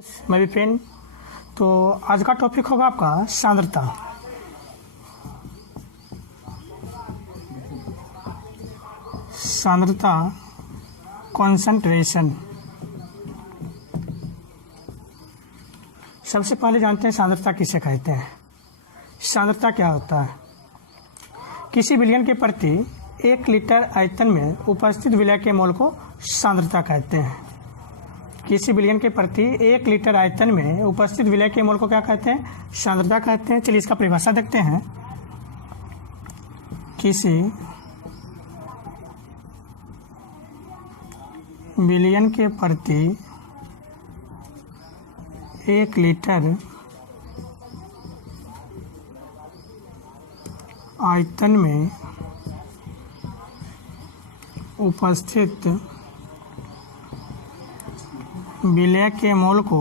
मैं भी पेन। तो आज का टॉपिक होगा आपका सांद्रता। सांद्रता कॉन्सेंट्रेशन। सबसे पहले जानते हैं सांद्रता किसे कहते हैं। सांद्रता क्या होता है? किसी विलयन के प्रति 1 लीटर आयतन में उपस्थित विलय के मोल को सांद्रता कहते हैं। किसी विलयन के प्रति 1 लीटर आयतन में उपस्थित विलय के मोल को क्या कहते हैं? सांद्रता कहते हैं। चलिए इसका परिभाषा देखते हैं। किसी विलयन के प्रति 1 लीटर आयतन में उपस्थित विलय के मोल को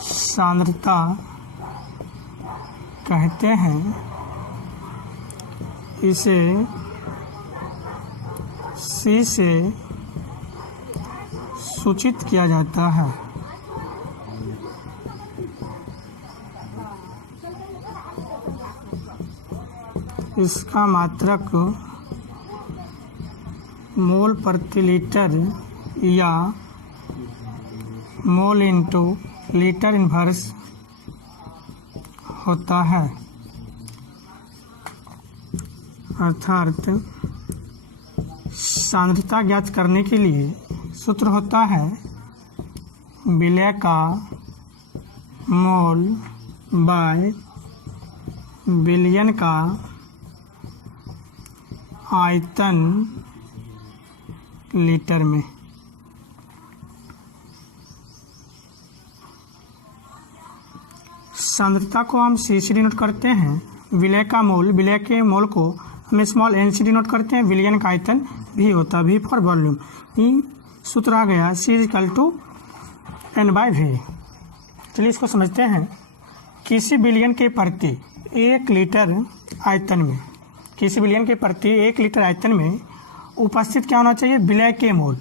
सांद्रता कहते हैं। इसे C से सूचित किया जाता है। इसका मात्रक मोल प्रति लीटर या मोल इंटू लीटर इनवर्स होता है। अर्थात सांद्रता ज्ञात करने के लिए सूत्र होता है विलय का मोल बाय विलयन का आयतन लीटर में। सांद्रता को हम C से डिनोट करते हैं। विलय का मोल, विलय के मोल को हम स्मॉल n से डिनोट करते हैं। विलयन का आयतन भी होता है, V फॉर वॉल्यूम। ये सूत्र आ गया C = N/V। चलिए इसको समझते हैं। किसी विलयन के प्रति 1 लीटर आयतन में, किसी विलयन के प्रति 1 लीटर आयतन में उपस्थित क्या होना चाहिए? विलय के मोल।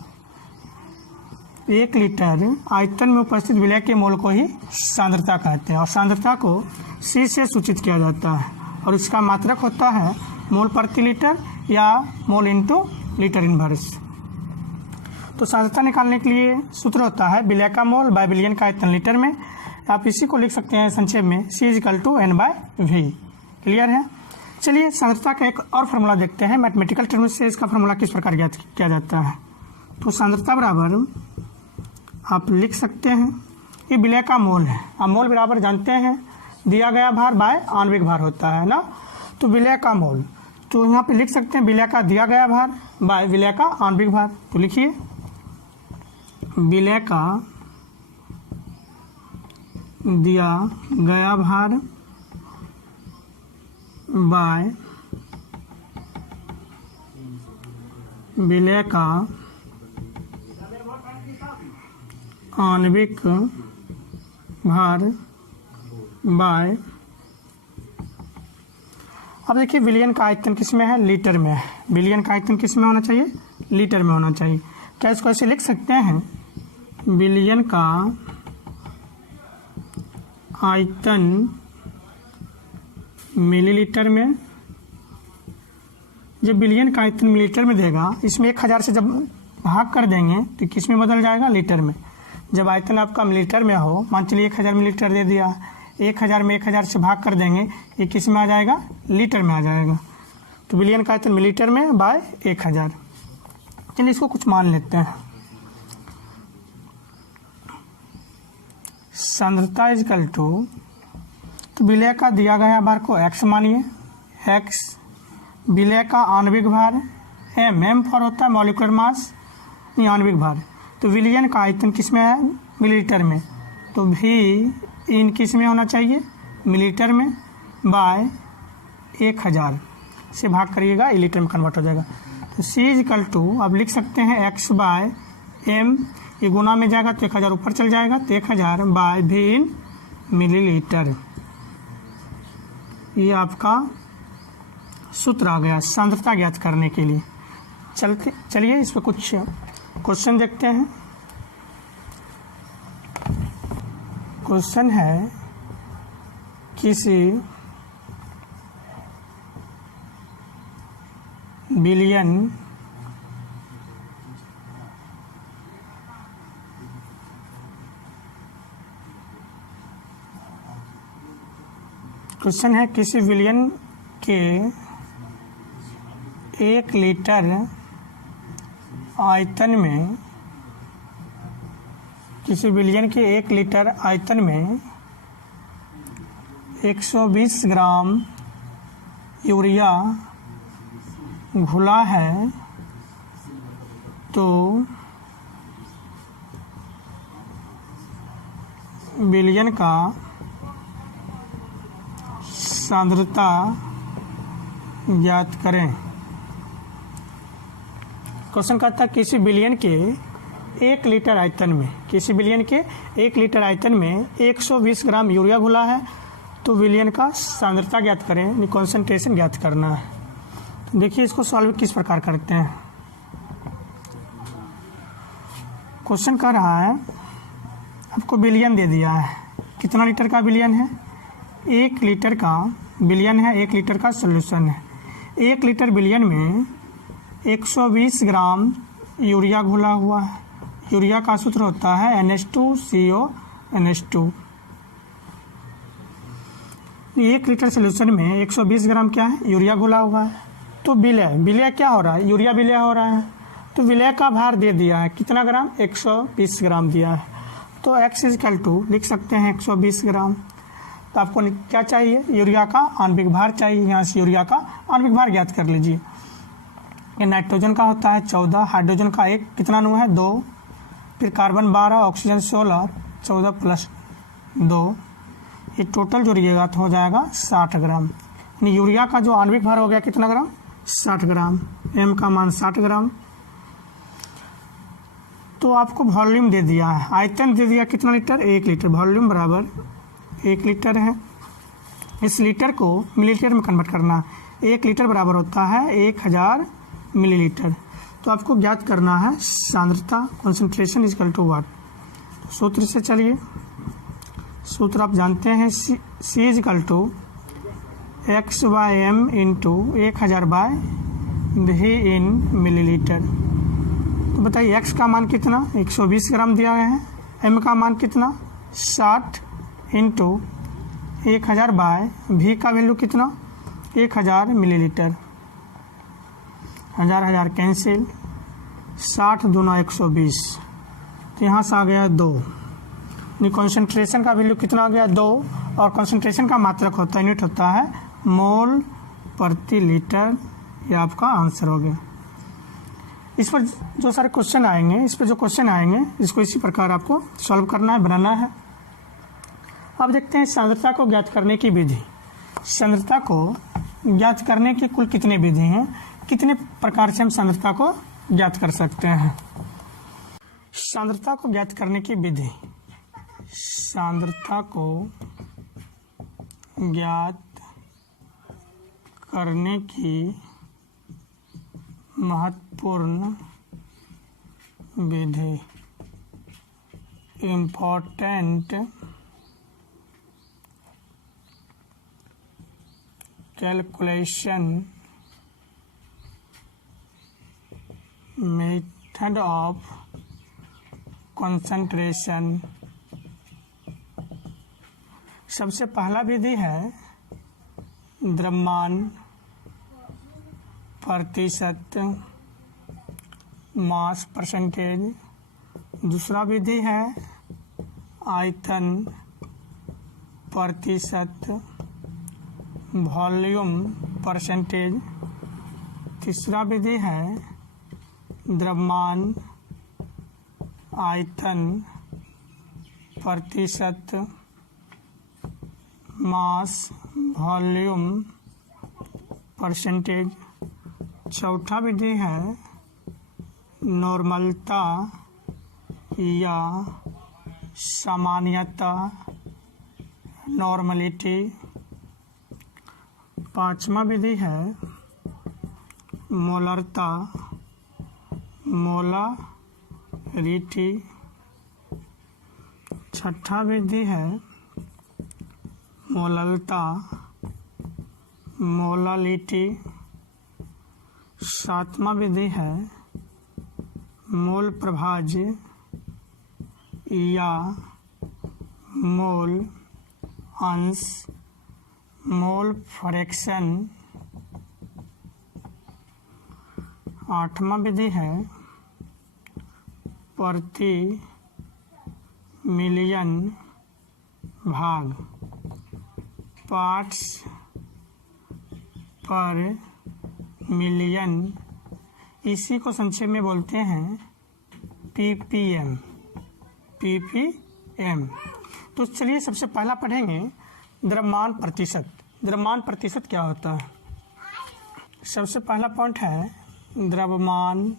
1 लीटर आयतन में उपस्थित विलय के मोल को ही सांद्रता कहते हैं। और सांद्रता को C से सूचित किया जाता है और इसका मात्रक होता है मोल प्रति लीटर या मोल इंटू लीटर इनवर्स। तो सांद्रता निकालने के लिए सूत्र होता है विलय का मोल बाय विलयन का आयतन लीटर में। आप इसी को लिख सकते हैं संक्षेप में C = N/V। क्लियर है? चलिए सांद्रता का एक और फार्मूला देखते हैं। मैथमेटिकल टर्म से इसका फार्मूला किस प्रकार ज्ञात किया जाता है। तो सांद्रता बराबर आप लिख सकते हैं, ये विलय का मोल है। अब मोल बराबर जानते हैं दिया गया भार बाय आणविक भार होता है ना। तो विलय का मोल, तो यहाँ पे लिख सकते हैं विलय का दिया गया भार बाय विलय का आणविक भार। तो लिखिए विलय का दिया गया भार बाय विलय का आणविक भार बाय। अब देखिए विलयन का आयतन किस में है? लीटर में है। विलयन का आयतन किस में होना चाहिए? लीटर में होना चाहिए। क्या इसको ऐसे लिख सकते हैं? विलयन का आयतन मिलीलीटर में। जब विलयन का आयतन मिलीलीटर में देगा, इसमें 1000 से जब भाग कर देंगे तो किस में बदल जाएगा? लीटर में। जब आयतन आपका मिलीलीटर में हो, मान चलिए 1000 मिलीलीटर दे दिया, 1000 में 1000 से भाग कर देंगे, ये किस में आ जाएगा? लीटर में आ जाएगा। तो विलयन का आयतन मिलीलीटर में बाय 1000। चलिए इसको कुछ मान लेते हैं। सांद्रता = तो विलय का दिया गया भार को x मानिए, x विलय का आणविक भार m फॉर होता है मॉलिक्यूलर मास, ये आणविक भार। तो विलयन का आयतन किस में है? मिलीलीटर में। तो V इन किस में होना चाहिए? मिलीलीटर में बाय 1000 से भाग करिएगा, ये लीटर में कन्वर्ट हो जाएगा। तो C = अब लिख सकते हैं x/m, ये गुना में जाएगा तो 1000 ऊपर चल जाएगा, तो 1000 बाय V इन मिलीलीटर। ये आपका सूत्र आ गया सांद्रता ज्ञात करने के लिए। चलिए इस पर कुछ क्वेश्चन देखते हैं। क्वेश्चन है किसी बिलियन के 1 लीटर आयतन में, किसी बिलियन के 1 लीटर आयतन में 120 ग्राम यूरिया घुला है, तो बिलियन का सांद्रता ज्ञात करें। क्वेश्चन कहता है किसी बिलियन के 1 लीटर आयतन में, किसी बिलियन के 1 लीटर आयतन में 120 ग्राम यूरिया घुला है, तो बिलियन का सांद्रता ज्ञात करें, यानी कॉन्सेंट्रेशन ज्ञात करना है। तो देखिए इसको सॉल्व किस प्रकार करते हैं। क्वेश्चन कह रहा है आपको बिलियन दे दिया है, कितना लीटर का बिलियन है, 1 लीटर का बिलियन है, 1 लीटर का सॉल्यूशन है। 1 लीटर बिलियन में 120 ग्राम यूरिया घुला हुआ है। यूरिया का सूत्र होता है NH2CO NH2। 1 लीटर सॉल्यूशन में 120 ग्राम क्या है, यूरिया घुला हुआ है। तो विलय क्या हो रहा है, यूरिया विलय हो रहा है, तो विलय का भार दे दिया है कितना ग्राम, 120 ग्राम दिया है। तो x = लिख सकते हैं 120 ग्राम। तो आपको क्या चाहिए, यूरिया का आणविक भार चाहिए। यहाँ से यूरिया का आणविक भार ज्ञात कर लीजिए। ये नाइट्रोजन का होता है 14, हाइड्रोजन का 1, कितना अणु है 2, फिर कार्बन 12, ऑक्सीजन 16, 14 + 2, ये टोटल जोड़िएगा तो हो जाएगा 60 ग्राम। यानी यूरिया का जो आणविक भार हो गया कितना ग्राम, 60 ग्राम। m का मान 60 ग्राम। तो आपको वॉल्यूम दे दिया है, आयतन दे दिया कितना लीटर, 1 लीटर। वॉल्यूम बराबर 1 लीटर है। इस लीटर को मिलीलीटर में कन्वर्ट करना, 1 लीटर बराबर होता है 1000 मिलीलीटर। तो आपको ज्ञात करना है सांद्रता, कॉन्सेंट्रेशन = व्हाट। सूत्र से चलिए, सूत्र आप जानते हैं, C = x/m × 1000/v in millilitre. तो बताइए x का मान कितना, 120 ग्राम दिया गया है, m का मान कितना 60 × 1000/v का वैल्यू कितना 1000 मिलीलीटर। 1000 कैंसिल, 60 दूना 120, तो यहाँ से आ गया 2। कॉन्सेंट्रेशन का वैल्यू कितना आ गया 2, और कॉन्सेंट्रेशन का मात्रक होता है, यूनिट होता है मोल प्रति लीटर। ये आपका आंसर हो गया। इस पर जो सारे क्वेश्चन आएंगे, इस पर जो क्वेश्चन आएंगे, इसको इसी प्रकार आपको सॉल्व करना है, बनाना है। अब देखते हैं सांद्रता को ज्ञात करने की विधि। सांद्रता को ज्ञात करने की कुल कितने विधि हैं, कितने प्रकार से हम सांद्रता को ज्ञात कर सकते हैं। सांद्रता को ज्ञात करने की विधि, सांद्रता को ज्ञात करने की महत्वपूर्ण विधि, important calculation method of concentration. सबसे पहला विधि है द्रव्यमान प्रतिशत, मास परसेंटेज। दूसरा विधि है आयतन प्रतिशत, वॉल्यूम परसेंटेज। तीसरा विधि है द्रव्यमान आयतन प्रतिशत, मास वॉल्यूम परसेंटेज। चौथा विधि है नॉर्मलता या सामान्यता, नॉर्मलिटी। पांचवा विधि है मोलरता, मोलारिटी। रीति। छठा विधि है मोललता, मोलालिटी। सातवां विधि है मोल प्रभाज्य या मोल अंश, मोल फ्रैक्शन। आठवां विधि है प्रति मिलियन भाग, पार्ट्स पर मिलियन। इसी को संक्षेप में बोलते हैं ppm, ppm। तो चलिए सबसे पहला पढ़ेंगे द्रव्यमान प्रतिशत। द्रव्यमान प्रतिशत क्या होता है? सबसे पहला पॉइंट है द्रव्यमान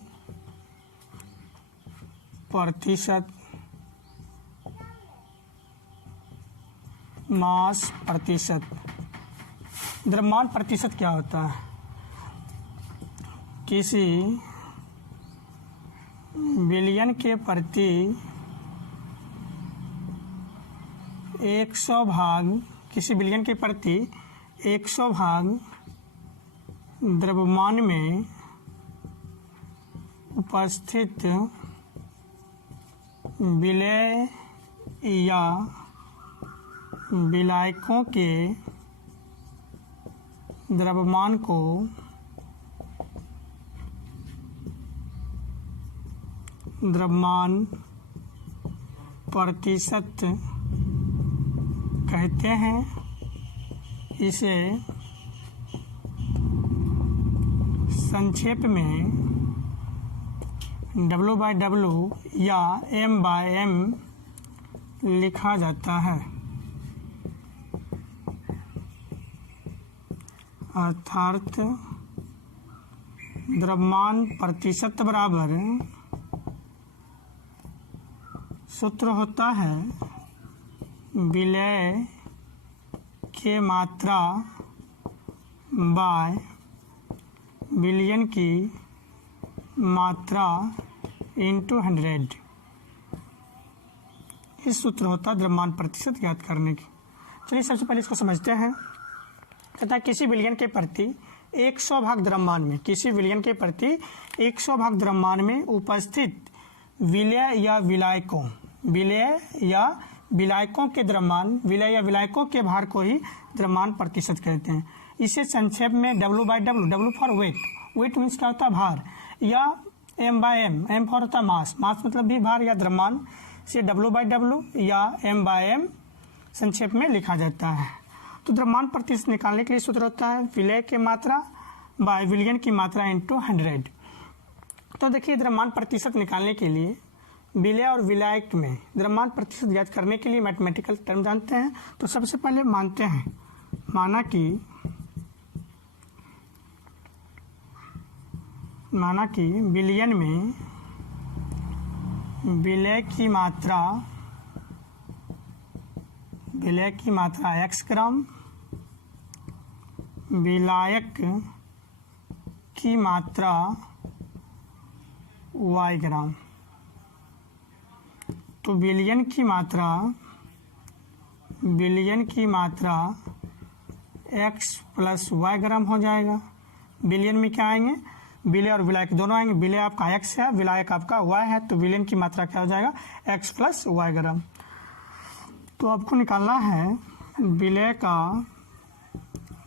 प्रतिशत, मास प्रतिशत। द्रव्यमान प्रतिशत क्या होता है? किसी बिलियन के प्रति 100 भाग, किसी बिलियन के प्रति 100 भाग द्रव्यमान में उपस्थित विलेय या विलायकों के द्रव्यमान को द्रव्यमान प्रतिशत कहते हैं। इसे संक्षेप में W/W या M/M लिखा जाता है। अर्थात द्रव्यमान प्रतिशत बराबर सूत्र होता है विलेय के मात्रा बाय बिलियन की मात्रा इंटू 100। इस सूत्र होता है द्रव्यमान प्रतिशत ज्ञात करने की। चलिए सबसे पहले इसको समझते हैं। कहता है किसी बिलियन के प्रति 100 भाग द्रव्यमान में, किसी बिलियन के प्रति 100 भाग द्रव्यमान में उपस्थित विलेय या विलायकों, विलेय या विलायकों के द्रव्यमान, विलेय या विलायकों के भार को ही द्रव्यमान प्रतिशत कहते हैं। इसे संक्षेप में W/W, W for weight, weight means क्या होता है भार, या M/M, M फॉर होता है मास, मास मतलब भी भार या द्रव्यमान, से W/W या M/M संक्षेप में लिखा जाता है। तो द्रव्यमान प्रतिशत निकालने के लिए सूत्र होता है विलेय की मात्रा बाय विलियन की मात्रा इंटू 100। तो देखिए द्रव्यमान प्रतिशत निकालने के लिए विलेय और विलायक में द्रव्यमान प्रतिशत ज्ञात करने के लिए मैथमेटिकल टर्म जानते हैं। तो सबसे पहले मानते हैं, माना कि बिलियन में विलेय की मात्रा x ग्राम, विलायक की मात्रा y ग्राम। तो बिलियन की मात्रा x प्लस y ग्राम हो जाएगा। बिलियन में क्या आएंगे? विलेय और विलायक दोनों आएंगे। विलेय आपका x है, विलायक आपका y है, तो बिलियन की मात्रा क्या हो जाएगा? x प्लस y ग्राम। तो आपको निकालना है विलेय का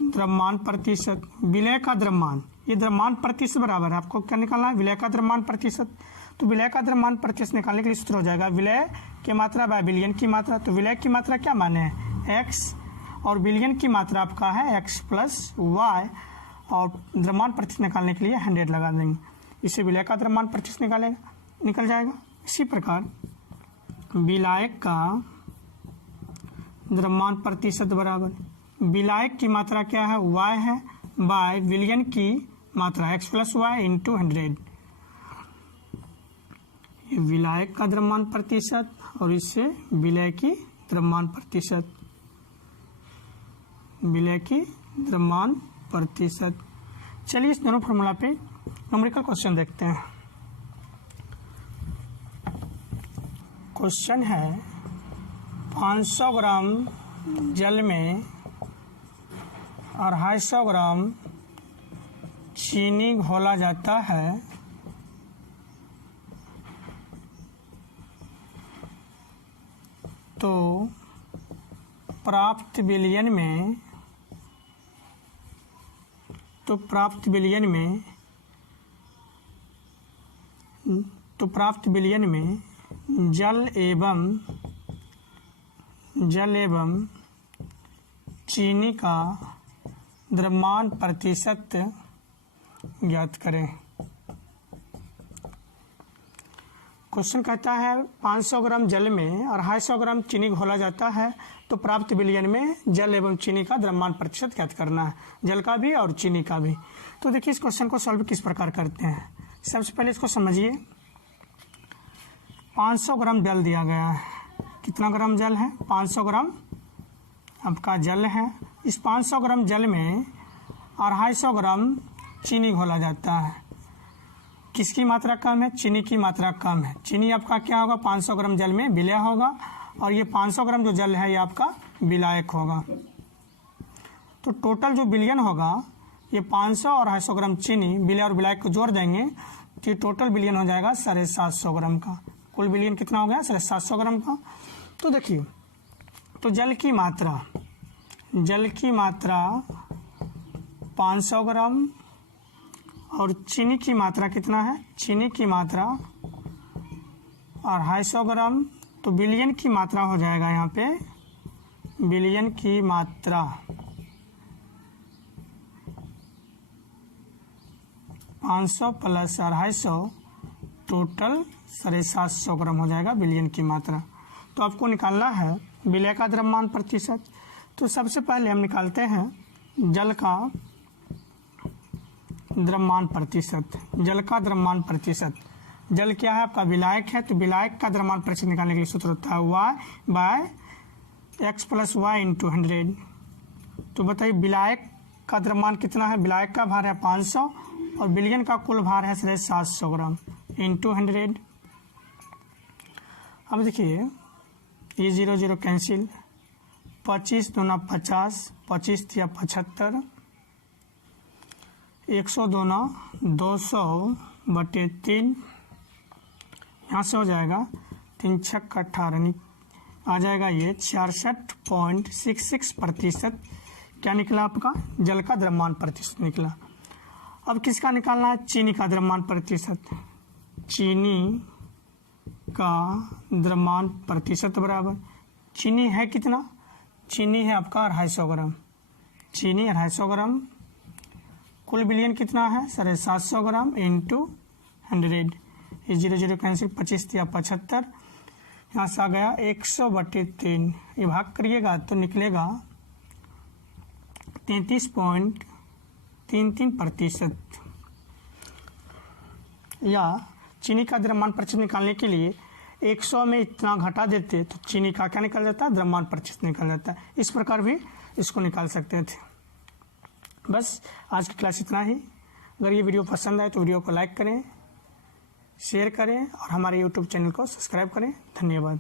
द्रव्यमान प्रतिशत। विलेय का द्रव्यमान, ये द्रव्यमान प्रतिशत बराबर है, आपको क्या निकालना है? विलेय का द्रव्यमान प्रतिशत। तो विलेय का द्रव्यमान प्रतिशत निकालने के लिए सूत्र हो जाएगा विलेय की मात्रा बाय बिलियन की मात्रा। तो विलेय की मात्रा क्या माने हैं? x, और बिलियन की मात्रा आपका है x प्लस y, और द्रव्यमान प्रतिशत निकालने के लिए 100 लगा देंगे। इससे विलेय का द्रव्यमान प्रतिशत निकल जाएगा। इसी प्रकार विलायक का द्रव्यमान प्रतिशत बराबर विलायक की मात्रा क्या है? y है, बाय विलियन की मात्रा x प्लस y इंटू 100। ये विलायक का द्रव्यमान प्रतिशत और इससे विलेय की द्रव्यमान प्रतिशत, विलेय की द्रव्यमान प्रतिशत। चलिए इस दोनों फॉर्मूला पे न्यूमेरिकल क्वेश्चन देखते हैं। क्वेश्चन है 500 ग्राम जल में 250 ग्राम चीनी घोला जाता है तो प्राप्त विलयन में जल एवं चीनी का द्रव्यमान प्रतिशत ज्ञात करें। क्वेश्चन कहता है 500 ग्राम जल में 250 ग्राम चीनी घोला जाता है तो प्राप्त विलयन में जल एवं चीनी का द्रव्यमान प्रतिशत ज्ञात करना है, जल का भी और चीनी का भी। तो देखिए इस क्वेश्चन को सॉल्व किस प्रकार करते हैं। सबसे पहले इसको समझिए। 500 ग्राम जल दिया गया है। कितना ग्राम जल है? 500 ग्राम आपका जल है। इस 500 ग्राम जल में 250 ग्राम चीनी घोला जाता है। किसकी मात्रा कम है? चीनी की मात्रा कम है। चीनी आपका क्या होगा? 500 ग्राम जल में विलय होगा और ये 500 ग्राम जो जल है ये आपका विलायक होगा। तो टोटल जो विलयन होगा ये 500 और 250 ग्राम चीनी विलय और विलायक को जोड़ देंगे तो ये टोटल विलयन हो जाएगा 750 ग्राम का। कुल विलयन कितना हो गया? 750 ग्राम का। तो देखिए, तो जल की मात्रा 500 ग्राम और चीनी की मात्रा कितना है? चीनी की मात्रा 250 ग्राम। तो विलयन की मात्रा हो जाएगा यहाँ पे, विलयन की मात्रा 500 प्लस 250 टोटल 750 ग्राम हो जाएगा विलयन की मात्रा। तो आपको निकालना है विलय का द्रव्यमान प्रतिशत। तो सबसे पहले हम निकालते हैं जल का द्रव्यमान प्रतिशत। जल का द्रव्यमान प्रतिशत, जल क्या है? आपका विलायक है। तो विलायक का द्रव्यमान प्रतिशत निकालने के लिए सूत्र होता है y/x + y × 100। तो बताइए विलायक का द्रव्यमान कितना है? विलायक का भार है 500 और विलयन का कुल भार है 750 ग्राम × 100। अब देखिए ये 0 0 कैंसिल, 25 दूना 50, 25 × 75, 100 दूना 200/3, यहाँ से हो जाएगा 3 × 6 = 18, आ जाएगा ये 66.66% क्या निकला आपका? जल का द्रव्यमान प्रतिशत निकला। अब किसका निकालना है? चीनी का द्रव्यमान प्रतिशत। चीनी का द्रव्यमान प्रतिशत बराबर, चीनी है कितना? चीनी है आपका 250 ग्राम। चीनी 250 ग्राम। कुल विलयन कितना है? 750 ग्राम × 100। ये 0 0 कैंसिल, 25 × 75, यहाँ से आ गया 100/3। ये भाग करिएगा तो निकलेगा 33.33%। या चीनी का द्रव्यमान प्रतिशत निकालने के लिए 100 में इतना घटा देते तो चीनी का क्या निकल जाता है? द्रव्यमान प्रतिशत निकल जाता है। इस प्रकार भी इसको निकाल सकते थे। बस आज की क्लास इतना ही। अगर ये वीडियो पसंद आए तो वीडियो को लाइक करें, शेयर करें और हमारे YouTube चैनल को सब्सक्राइब करें। धन्यवाद।